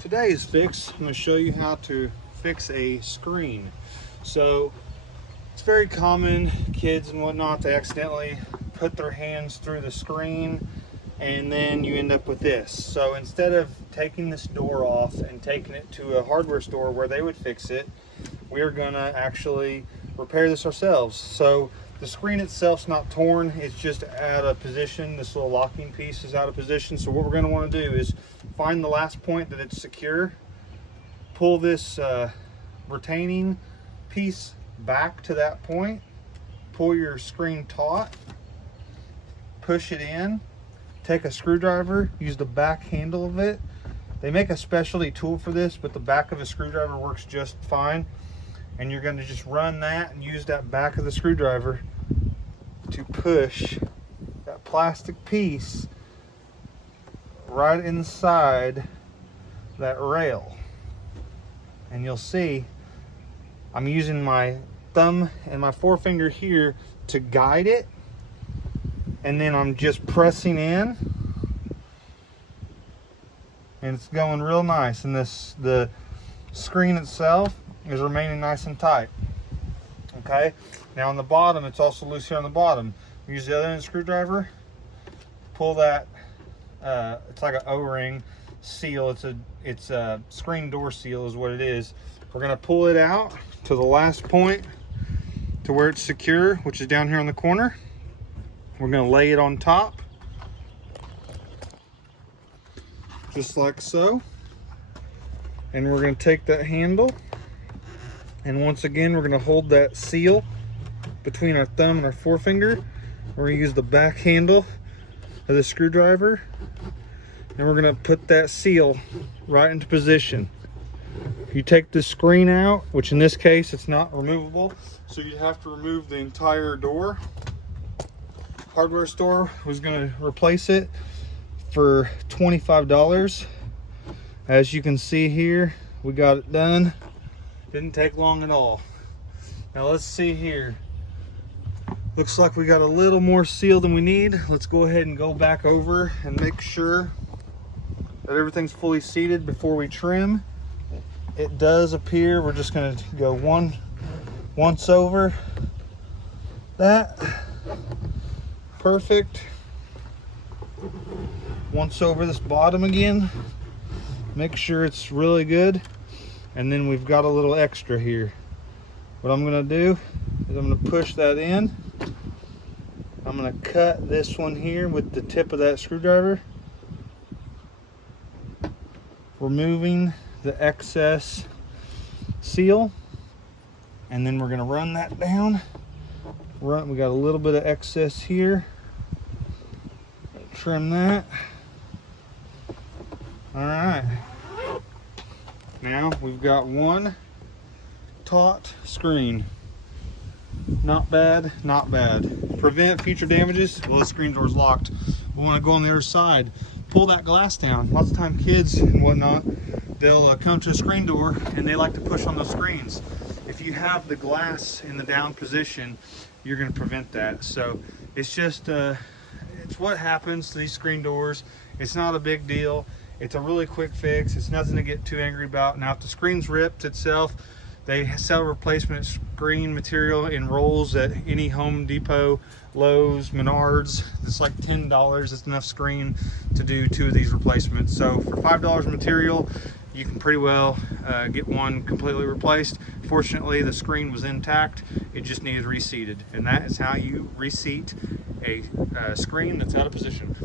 Today's fix, I'm going to show you how to fix a screen. So it's very common, kids and whatnot, to accidentally put their hands through the screen and then you end up with this. So instead of taking this door off and taking it to a hardware store where they would fix it, we're going to actually repair this ourselves. So the screen itself's not torn, it's just out of position. This little locking piece is out of position. So what we're going to want to do is find the last point that it's secure, pull this retaining piece back to that point, pull your screen taut, push it in, take a screwdriver, use the back handle of it. They make a specialty tool for this, but the back of a screwdriver works just fine. And you're going to just run that and use that back of the screwdriver to push that plastic piece right inside that rail. And you'll see I'm using my thumb and my forefinger here to guide it, and then I'm just pressing in, and it's going real nice. And the screen itself is remaining nice and tight. Okay, now on the bottom, it's also loose here on the bottom. Use the other end of the screwdriver, pull that. It's like an O-ring seal. It's a screen door seal is what it is. We're gonna pull it out to the last point to where it's secure, which is down here on the corner. We're gonna lay it on top, just like so. And we're gonna take that handle, and once again, we're gonna hold that seal between our thumb and our forefinger. We're gonna use the back handle of the screwdriver, and we're gonna put that seal right into position. You take the screen out, which in this case it's not removable, so you have to remove the entire door. Hardware store was gonna replace it for $25. As you can see here, we got it done. Didn't take long at all. Now let's see here. Looks like we got a little more seal than we need. Let's go ahead and go back over and make sure that everything's fully seated before we trim. It does appear we're just going to go once over that. Perfect. Once over this bottom again. Make sure it's really good. And then we've got a little extra here. What I'm going to do is I'm going to push that in. I'm going to cut this one here with the tip of that screwdriver, removing the excess seal, and then we're going to run that down. We got a little bit of excess here. Trim that. All right. Now we've got one taut screen. Not bad, not bad. Prevent future damages. Well, the screen door's locked. We want to go on the other side. Pull that glass down. Lots of time kids and whatnot, they'll come to a screen door and they like to push on those screens. If you have the glass in the down position, you're going to prevent that. So it's just, it's what happens to these screen doors. It's not a big deal. It's a really quick fix. It's nothing to get too angry about. Now, if the screen's ripped itself, they sell replacement screen material in rolls at any Home Depot, Lowe's, Menards. It's like $10. It's enough screen to do 2 of these replacements. So for $5 material, you can pretty well get one completely replaced. Fortunately, the screen was intact. It just needed reseated. And that is how you reseat a screen that's out of position.